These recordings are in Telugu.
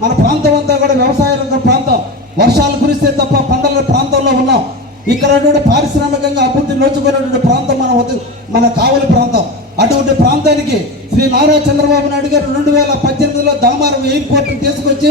మన ప్రాంతం అంతా కూడా వ్యవసాయ రంగం ప్రాంతం. వర్షాలు కురిస్తే తప్ప పంటల ప్రాంతంలో ఉన్నాం. ఇక్కడ పారిశ్రామికంగా అభివృద్ధి నోచుకునేటువంటి ప్రాంతం మన మన కావలి ప్రాంతం. అటువంటి ప్రాంతానికి శ్రీ నారా చంద్రబాబు నాయుడు గారు రెండు వేల పద్దెనిమిదిలో దామారం ఎయిర్పోర్ట్ తీసుకొచ్చి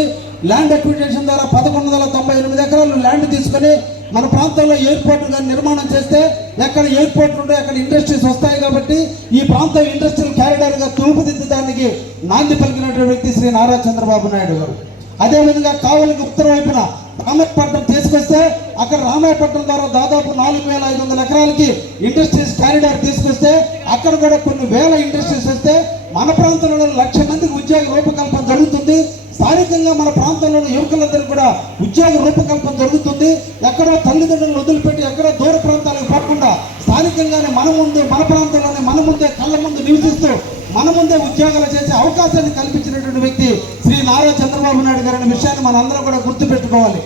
ల్యాండ్ అక్విటేషన్ ద్వారా పదకొండు వందల తొంభై ఎనిమిది ఎకరాలు ల్యాండ్ తీసుకొని మన ప్రాంతంలో ఎయిర్పోర్ట్ కానీ నిర్మాణం చేస్తే ఎక్కడ ఎయిర్పోర్ట్ ఉంటే అక్కడ ఇండస్ట్రీస్ వస్తాయి కాబట్టి ఈ ప్రాంతం ఇండస్ట్రియల్ క్యారిడార్గా తూపుదిద్దడానికి నాంది పలికినటువంటి వ్యక్తి శ్రీ నారా చంద్రబాబు నాయుడు గారు. అదేవిధంగా కావలికి ఉత్తర వైపున రామాయపట్నం తీసుకొస్తే అక్కడ రామాయపట్నం ద్వారా దాదాపు నాలుగు వేల ఐదు వందల ఎకరాలకి ఇండస్ట్రీస్ కారిడార్ తీసుకొస్తే అక్కడ కూడా కొన్ని వేల ఇండస్ట్రీస్ వస్తే మన ప్రాంతంలో లక్ష మందికి ఉద్యోగ రూపకల్పన జరుగుతుంది. స్థానికంగా మన ప్రాంతంలోని యువకులందరూ కూడా ఉద్యోగ రూపకల్పన జరుగుతుంది. ఎక్కడో తల్లిదండ్రులను వదిలిపెట్టి ఎక్కడో దూర ప్రాంతాలకు పోకుండా స్థానికంగానే మన ముందు మన ప్రాంతంలోనే మన ముందే కళ్ళ ముందు నివసిస్తూ మన ముందే ఉద్యోగాలు చేసే అవకాశాన్ని కల్పించినటువంటి వ్యక్తి శ్రీ నారా చంద్రబాబు నాయుడు గారి అనే విషయాన్ని మనందరం కూడా గుర్తుపెట్టుకోవాలి.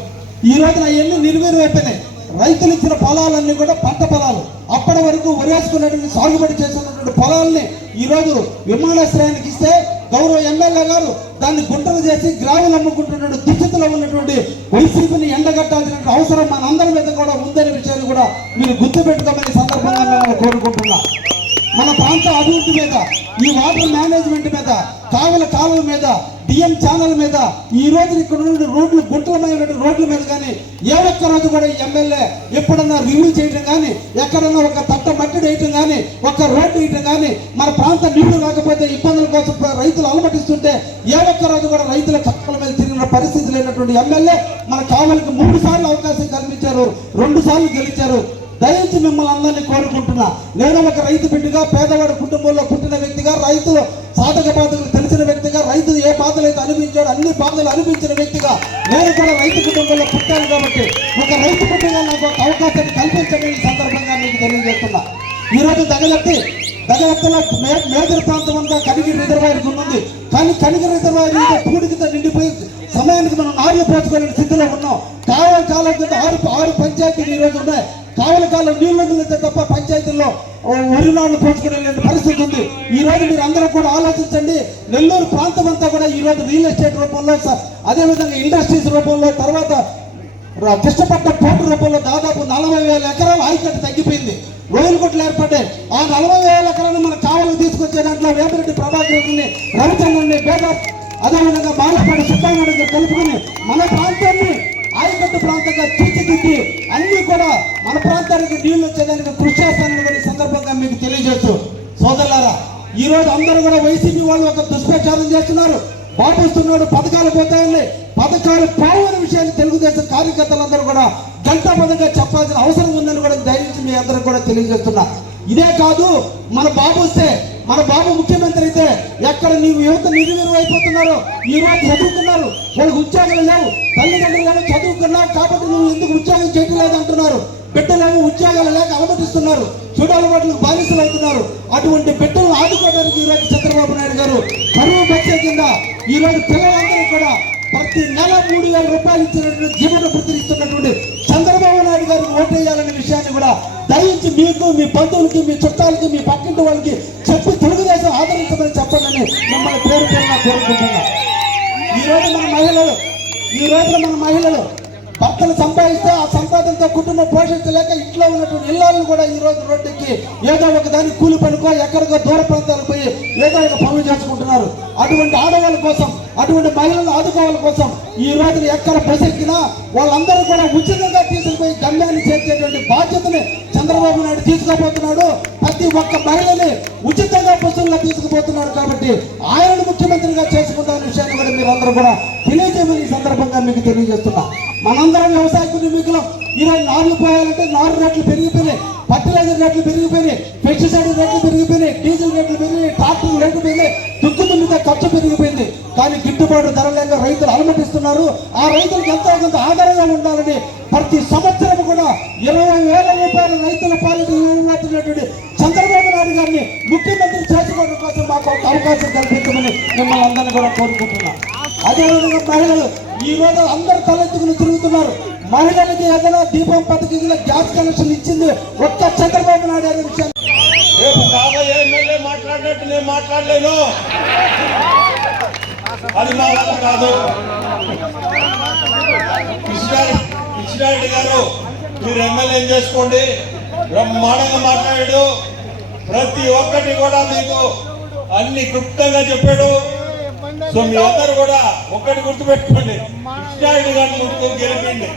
ఈ రోజున అవన్నీ నిర్వీర్యమైపోయినాయి రైతులు ఇచ్చిన పొలాలన్నీ కూడా పంట పొలాలు. అప్పటి వరకు వరేసుకున్నటువంటి సాగుబడి చేస్తున్నటువంటి పొలాలని ఈ రోజు విమానాశ్రయానికి ఇస్తే గౌరవ ఎమ్మెల్యే గారు దాన్ని గుంటలు చేసి గ్రాములు అమ్ముకుంటున్నటువంటి దుస్థితిలో ఉన్నటువంటి వైసీపీని ఎండగట్టాల్సినటువంటి అవసరం మనందరి మీద కూడా ఉందనే విషయాన్ని కూడా మీరు గుర్తుపెట్టుకోమని సందర్భంగా మేము కోరుకుంటున్నాను మన ప్రాంత అభివృద్ధి మీద ఈ వాటర్ మేనేజ్మెంట్ మీద కావల కాలువ మీద డిఎం ఛానల్ మీద ఈ రోజు ఇక్కడ నుండి రోడ్లు గుంటలమైనటువంటి రోడ్ల మీద కానీ ఏ ఒక్క రోజు కూడా ఎమ్మెల్యే ఎప్పుడన్నా రివ్యూ చేయడం కానీ ఎక్కడన్నా ఒక తట్ట మట్టి వేయటం కానీ ఒక రోడ్డు వేయటం కానీ మన ప్రాంత నీళ్ళు రాకపోతే ఇబ్బందుల కోసం రైతులు అలమటిస్తుంటే ఏ ఒక్క రోజు కూడా రైతుల కక్కల మీద తిరిగిన పరిస్థితి లేనటువంటి ఎమ్మెల్యే మన కావలికి మూడు సార్లు అవకాశం కల్పించారు రెండు సార్లు గెలిచారు. దయచి మిమ్మల్ని అందరినీ కోరుకుంటున్నా. నేను ఒక రైతు బిడ్డగా పేదవాడి కుటుంబంలో పుట్టిన వ్యక్తిగా రైతులు సాధక బాధలు తెలిసిన వ్యక్తిగా రైతు ఏ బాధలు అయితే అనిపించాడో అన్ని బాధలు అనిపించిన వ్యక్తిగా నేను కూడా రైతు కుటుంబంలో పుట్టాను కాబట్టి ఒక రైతు బిడ్డగా నాకు ఒక అవకాశాన్ని కల్పించండి ఈ సందర్భంగా మీకు తెలియజేస్తున్నా. ఈరోజు రోజు దగలెత్తి దగలెత్తలో మే- మేజర్ ప్రాంతం అంతా కనిగి రిజర్వాయర్ ఉంది కానీ కనిగి రిజర్వాయర్ ఇంకా పూడికితో నిండిపోయి సమయానికి మనం నార్లు పోసుకోలేని స్థితిలో ఉన్నాం. కావాలి కాలం కింద ఆరు ఆరు పంచాయతీలు ఈరోజు రోజు ఉన్నాయి. కావలి కాలం నీళ్ళు వదిలితే తప్ప పంచాయతీల్లో వరి నాళ్ళు పోసుకునే పరిస్థితి ఉంది. ఈ రోజు మీరు అందరూ కూడా ఆలోచించండి. నెల్లూరు ప్రాంతం అంతా కూడా ఈ రోజు రియల్ ఎస్టేట్ రూపంలో అదేవిధంగా ఇండస్ట్రీస్ రూపంలో తర్వాత కష్టపడ్డ పోటు రూపంలో దాదాపు నలభై వేల ఎకరాలు ఆయకట్టు తగ్గిపోయింది. రోజులు కొట్లు ఏర్పడ్డాయి. ఆ నలభై వేల ఎకరాలు మన కావలకు తీసుకొచ్చే దాంట్లో వేమిరెడ్డి ప్రభాకర్ రెడ్డిని రవిచంద్రుని బేదర్ అదేవిధంగా బాలపాటి సుబ్బారెడ్డి కలుపుకుని మన ప్రాంతాన్ని ఆయకట్టు ప్రాంతంగా తీర్చిదిద్ది అన్ని కూడా మన ప్రాంతానికి నీళ్ళు వచ్చేదానికి కృషి చేస్తానని కూడా ఈ సందర్భంగా మీకు తెలియజేస్తూ సోదరులారా ఈ రోజు అందరూ కూడా వైసీపీ వాళ్ళు ఒక దుష్ప్రచారం చేస్తున్నారు. బాబుస్తున్నాడు పథకాలు పోతాయని పథకాలు పోవు విషయాన్ని తెలుగుదేశం కార్యకర్తలందరూ కూడా గంట పదంగా చెప్పాల్సిన అవసరం ఉందని కూడా దయచేసి మీ అందరూ కూడా తెలియజేస్తున్నా. ఇదే కాదు మన బాబు వస్తే మన బాబు ముఖ్యమంత్రి అయితే ఎక్కడ నీవు యువత నిరువీరు అయిపోతున్నారు? ఈ రోజు చదువుకున్నారు. వాళ్ళకి ఉద్యోగాలు లేవు. తల్లిదండ్రులు చదువుకున్నావు కాబట్టి నువ్వు ఎందుకు ఉద్యోగం చేయడం లేదు అంటున్నారు. బిడ్డలేమో ఉద్యోగాలు లేక అవమటిస్తున్నారు చూడాలవాట్లకు బానిసలు అవుతున్నారు. అటువంటి బిడ్డలను ఆదుకోవడానికి ఈరోజు చంద్రబాబు నాయుడు గారు కరువు బచ్చే కింద ఈరోజు పిల్లలందరూ కూడా ప్రతి నెల మూడు వేల రూపాయలు ఇచ్చినటువంటి జీవన వృత్తిని ఇస్తున్నటువంటి చంద్రబాబు నాయుడు గారికి ఓటేయాలనే విషయాన్ని కూడా దయించి మీకు మీ బంధువులకి మీ చుట్టాలకి మీ పక్కింటి వాళ్ళకి చెప్పి తెలుగుదేశం ఆదరించమని చెప్పాలని మిమ్మల్ని పేరుగా కోరుకుంటున్నా. ఈ రోజు మన మహిళలు ఈ రోజున మన మహిళలు భర్తలు సంపాదిస్తే ఆ సంపాదనతో కుటుంబం పోషించలేక ఇంట్లో ఉన్నటువంటి ఇళ్ళను కూడా ఈ రోజు రోడ్డుకి ఏదో ఒక దాని కూలి పనుకో ఎక్కడికో దూర ప్రాంతాలకు పోయి ఏదో ఒక పనులు చేసుకుంటున్నారు. అటువంటి ఆడవాళ్ళ కోసం అటువంటి మహిళలను ఆదుకోవాల కోసం ఈ రోజున ఎక్కడ బస్ ఎక్కినా వాళ్ళందరూ కూడా ఉచితంగా తీసుకుపోయి గమ్యాన్ని చేర్చేటువంటి బాధ్యతని చంద్రబాబు నాయుడు తీసుకోబోతున్నాడు ప్రతి ఒక్క మహిళని ఉచితంగా బస్సుల్లో తీసుకుపోతున్నాడు కాబట్టి ఆయనను ముఖ్యమంత్రిగా చేసుకుంటామన్న విషయాన్ని కూడా మీరందరూ కూడా తెలియజేయమని ఈ సందర్భంగా మీకు తెలియజేస్తున్నా. మనందరం వ్యవసాయ కుటుంబీకులం ఈరోజు నార్లు పోయాలంటే నారు రేట్లు పెరిగిపోయినాయి. ఫర్టిలైజర్ రేట్లు పెరిగిపోయినాయి. పెస్టిసైడ్ రేట్లు పెరిగిపోయినాయి. డీజిల్ రేట్లు పెరిగినాయి ట్రాక్టర్ రేట్లు పెరిగినాయి దుక్కుల మీద ఖర్చు పెరిగిపోయింది. కానీ గిట్టుబాటు ధర లేక రైతులు అలమటిస్తున్నారు. ఆ రైతులకు ఎంతో కొంత ఆధారంగా ఉండాలని ప్రతి సంవత్సరం కూడా ఇరవై వేల రూపాయల రైతుల పాలిట ఇవ్వబోతున్నటువంటి చంద్రబాబు నాయుడు గారిని ముఖ్యమంత్రి చేసుకోవడం కోసం మాకు ఒక అవకాశం కల్పించమని మిమ్మల్ని అందరినీ కూడా కోరుకుంటున్నా. అదేవిధంగా మహిళలు ఈ రోజు అందరు తలెత్తుకుని తిరుగుతున్నారు. మహిళలకి ఏదైనా దీపం పథకం గ్యాస్ కనెక్షన్ ఇచ్చింది ఒక్క చంద్రబాబు నాయుడు అనే విషయం. రేపు కాబోయే ఎమ్మెల్యే మాట్లాడినట్టు నేను మాట్లాడలేను. అది మా వల్ల కాదు. కృష్ణారెడ్డి గారు మీరు ఎమ్మెల్యే చేసుకోండి? బ్రహ్మాండంగా మాట్లాడాడు. ప్రతి ఒక్కటి కూడా మీకు అన్ని క్లుప్తంగా చెప్పాడు. సో మీ అందరు కూడా ఒక్కటి గుర్తుపెట్టుకోండి. కృష్ణారెడ్డి గారిని గుర్తు గెలిపండి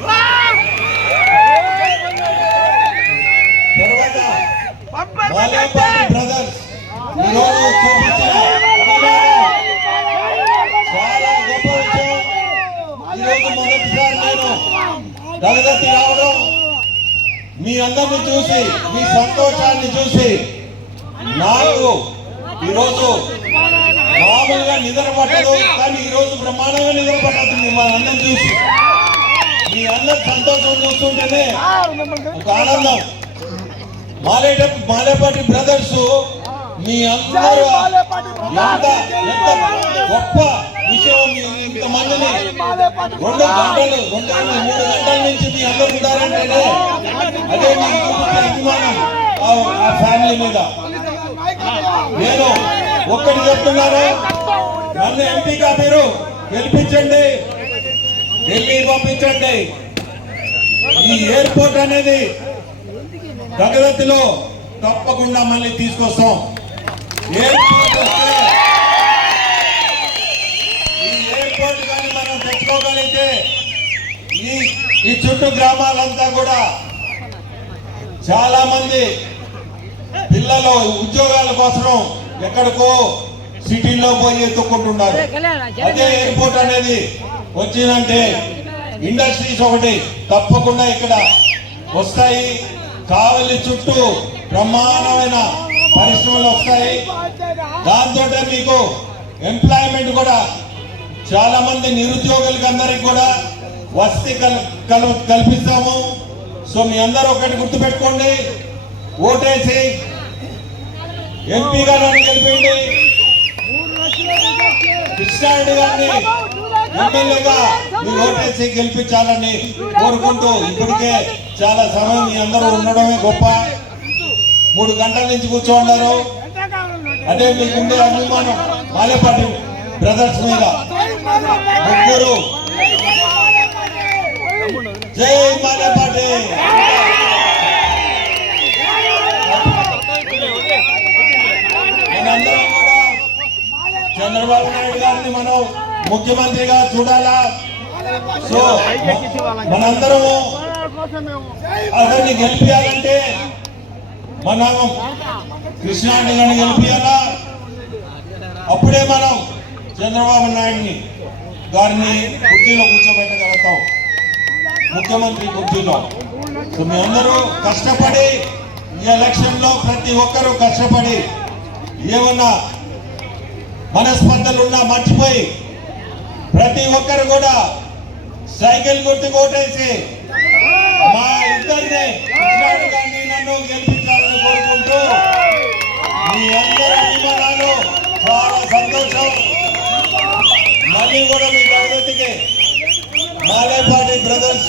తర్వాత బాలేపాటి బ్రదర్స్ చాలా గొప్ప విషయం ఈరోజు మొదటిసారి నేను రావడం మీ అందరిని చూసి మీ సంతోషాన్ని చూసి నాకు ఈరోజు మామూలుగా నిద్ర పట్టదు కానీ ఈరోజు బ్రహ్మాండంగా నిద్ర పట్టదు మన అందరం చూసి. మీ అందరి సంతోషం చూస్తుంటేనే ఒక ఆనందం. మాలేట మాలేపాటి బ్రదర్స్ మీ అందరూ ఎంత ఎంత గొప్ప విషయం ఇంతమందిని. రెండు గంటలు రెండు మూడు గంటల నుంచి మీ అందరు ఉంటారంటేనే అదే మీ అభిమానం. ఆ- ఆ ఫ్యామిలీ మీద. నేను ఒక్కటి చెప్తున్నాను. నన్ను ఎంపీగా మీరు గెలిపించండి. ఢిల్లీ పంపించండి. ఈ ఎయిర్పోర్ట్ అనేది జగదత్తిలో తప్పకుండా మళ్ళీ తీసుకొస్తాం. ఎయిర్పోర్ట్ కానీ మనం తెచ్చుకోగలిగితే ఈ ఈ చుట్టూ గ్రామాలంతా కూడా చాలా మంది పిల్లలు ఉద్యోగాల కోసం ఎక్కడికో సిటీలో పోయి ఎత్తుకుంటున్నారు అదే ఎయిర్పోర్ట్ అనేది వచ్చిందంటే ఇండస్ట్రీస్ ఒకటి తప్పకుండా ఇక్కడ వస్తాయి. కావలి చుట్టూ బ్రహ్మాండమైన పరిశ్రమలు వస్తాయి. దాంతో మీకు ఎంప్లాయ్మెంట్ కూడా చాలా మంది నిరుద్యోగులకి అందరికి కూడా వసతి కల్ కల్పిస్తాము. సో మీ అందరూ ఒకటి గుర్తుపెట్టుకోండి. ఓటేసి ఎంపీ గారు గెలిపిండి కృష్ణారెడ్డి గారిని ఎమ్మెల్యేగా మీ ఓటేసి గెలిపించాలని కోరుకుంటూ ఇప్పటికే చాలా సమయం మీ అందరూ ఉండడమే గొప్ప. మూడు గంటల నుంచి కూర్చోండారు. అదే మీకుండే అభిమానం మాలేపాటి బ్రదర్స్ మీద. ముగ్గురు. జై మాలేపాటి. మనందరం కూడా చంద్రబాబు నాయుడు గారిని మనం ముఖ్యమంత్రిగా చూడాలా? సో మనందరము అతన్ని గెలిపించాలంటే మనం కృష్ణారెడ్డి గారిని గెలిపించాలా అప్పుడే మనం చంద్రబాబు నాయుడిని గారిని కుర్చీలో కూర్చోబెట్టగలుగుతాం. ముఖ్యమంత్రి కుర్చీలో సో మీ అందరూ కష్టపడి ఈ ఎలక్షన్లో ప్రతి ఒక్కరూ కష్టపడి ఏమన్నా మనస్పర్ధలు ఉన్నా మర్చిపోయి ప్రతి ఒక్కరు కూడా సైకిల్ గుర్తు కొట్టేసి మా ఇద్దరిని నన్ను గెలిపించాలని కోరుకుంటూ మీ అందరి అభిమానాలు చాలా సంతోషం. మళ్ళీ కూడా మీ భగవతికి మాలేపాటి బ్రదర్స్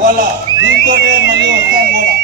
వాళ్ళ దీంతో మళ్ళీ వస్తాను కూడా.